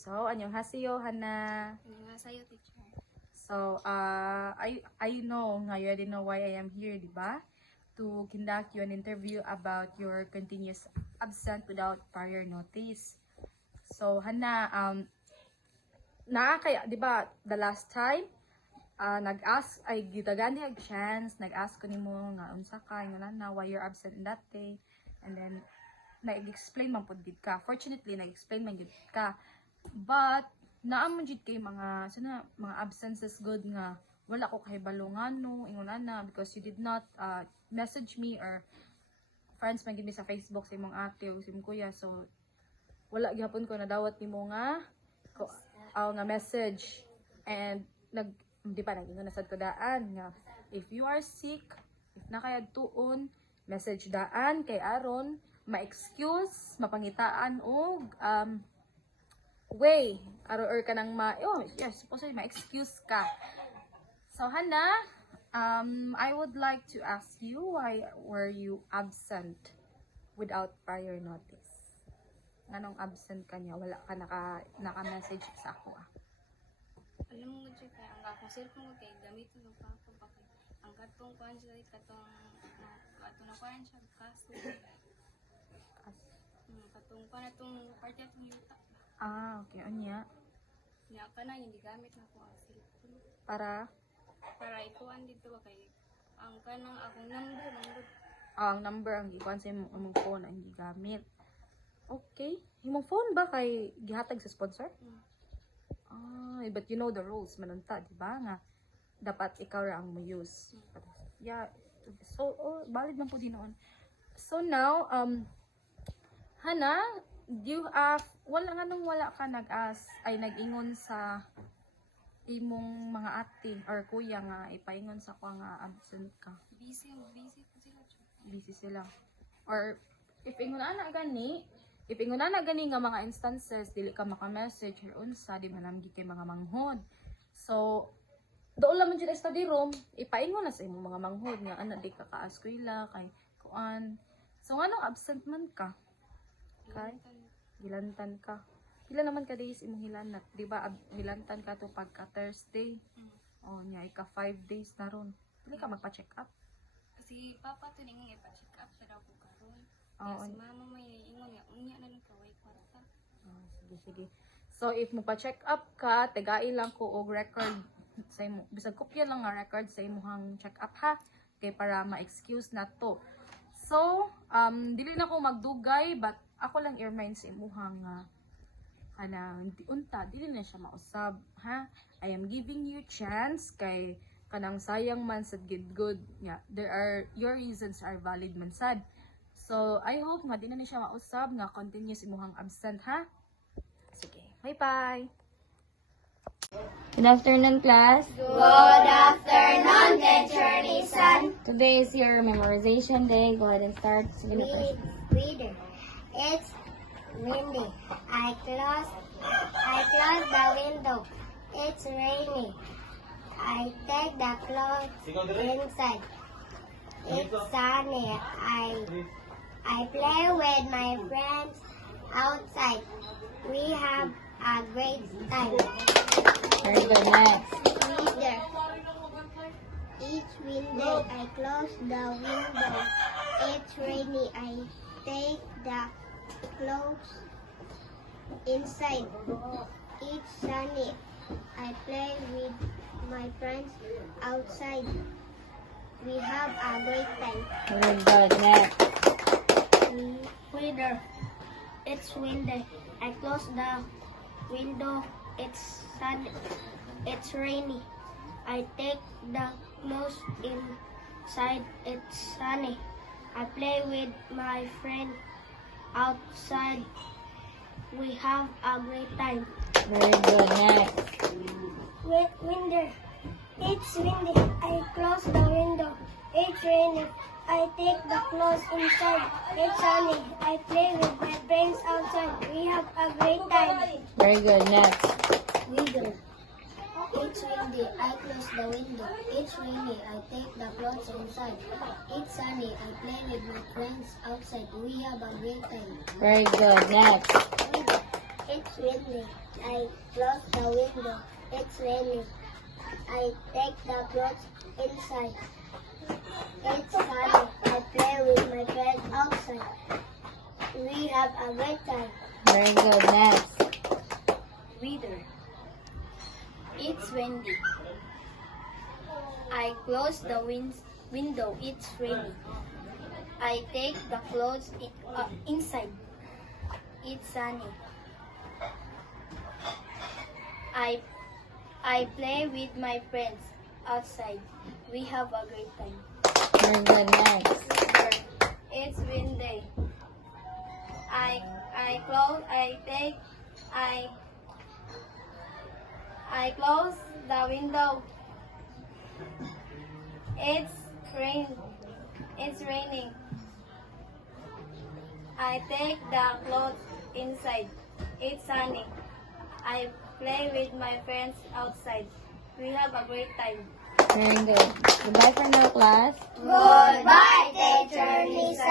So, annyeonghaseyo, Hana. Annyeonghaseyo, teacher. So, I know, nga you already know why I am here, di ba? To conduct you an interview about your continuous absent without prior notice. So, Hana, kaya, di ba, the last time, nag-ask, ay gitagani ag chance, nag-ask ko nimo nga unsa ka, nga why you're absent in that day, and then, nag-explain man po gid ka. Fortunately, nag-explain man gid ka. But, naamon jud kay mga mga absences good nga wala ko kahibalo ngano ingon ana because you did not message me or friends man gid mi sa Facebook sa imong ate o sa imong kuya, so wala gyapon ko nadawat nimo nga nga message. And di pa nag-ingon na sad ko daan nga if you are sick, if nakayad tuon, message daan kay aron ma-excuse, mapangitaan og way or ka nang supposedly ma-excuse ka. So Hana, I would like to ask you, why were you absent without prior notice? Anong absent ka niya? Wala ka naka-message sa ako Alam mo dyan kaya ang akong cellphone ko kay gamitin ko pa ako bakit ang katong kuhan siya katong na kuhan siya kaso katong kuhan na itong party atong yuta. Okay. Anya? Niya ka na, hindi gamit na ko ang cellphone. Para ikuan dito ba kay ang kanang akong number. Ang number ang gikuan sa imong phone ang gigamit. Okay. Imong phone ba kay gihatag sa sponsor? But you know the rules manunta, di ba? Nga dapat ikaw ra ang mo use. Yeah. So, valid man po din noon. So now, Hana, wala ka nag-ingon sa imong mga ate or kuya nga ipaingon sa ko nga absent ka. Busy po sila. Busy sila. Or if ingon na gani nga mga instances dili ka maka-message or unsa di man namgi kay mga manghod. So doon lang man dyan study room, ipaingon na sa imong mga manghod nga ana di ka ka-eskwela kay kuan. So anong absent man ka? Kay hilantan ka. Pila naman ka days imong hilanat, di ba? Hilantan ka to pagka Thursday. Nya ika 5 days na ron. Dili ka magpa-check up. Kasi papa to ning ipa-check up sa daw ko karon. Si mama may ingon nga unya na lang kaway kwarta. Sige. So if mo pa-check up ka, tigai lang ko og record sa imo. Bisag kopya lang nga record sa imong check up ha. Kay para ma-excuse na to. So, dili na ko magdugay but ako lang i-remind sa imuhang dili na siya mausab ha. I am giving you chance kay kanang sayang man sad good nga your reasons are valid man sad. So I hope nga di na siya mausab nga continuous imuhang absent ha. Sige, bye. Good afternoon, class. Good afternoon, teacher Nisan. Today is your memorization day. Go ahead and start. Sige na, first. Reader. It's windy. I close the window. It's rainy. I take the clothes inside. It's sunny. I play with my friends outside. We have a great time. Very good. Next. Reader. Each window I close the window. It's rainy. I take the clothes inside. It's sunny. I play with my friends outside. We have a great time. Very good. Next. Reader. It's windy. I close the window. It's sunny. It's rainy. I take the clothes inside. It's sunny. I play with my friend outside. We have a great time. Very good. Next. Window. It's windy. I close the window. It's rainy. I take the clothes inside. It's sunny. I play with my friends outside. We have a great time. Very good. Next. Window. It's windy. I close the window. It's rainy. I take the clothes inside. It's sunny. I play with my friends outside. We have a great time. Very good. Next. Window. It's windy. I close the window. It's raining. I take the clothes inside. It's sunny. I play with my friends outside. We have a great time. Very good. Next. Weather. It's windy. I close the window. It's rainy. I take the clothes inside. It's sunny. I play with my friends outside. We have a great time. Very good. Next. It's windy. I close the window. It's raining. I take the clothes inside. It's sunny. I play with my friends outside. We have a great time. Very good. Goodbye for now, class. Goodbye, teacher Lisa.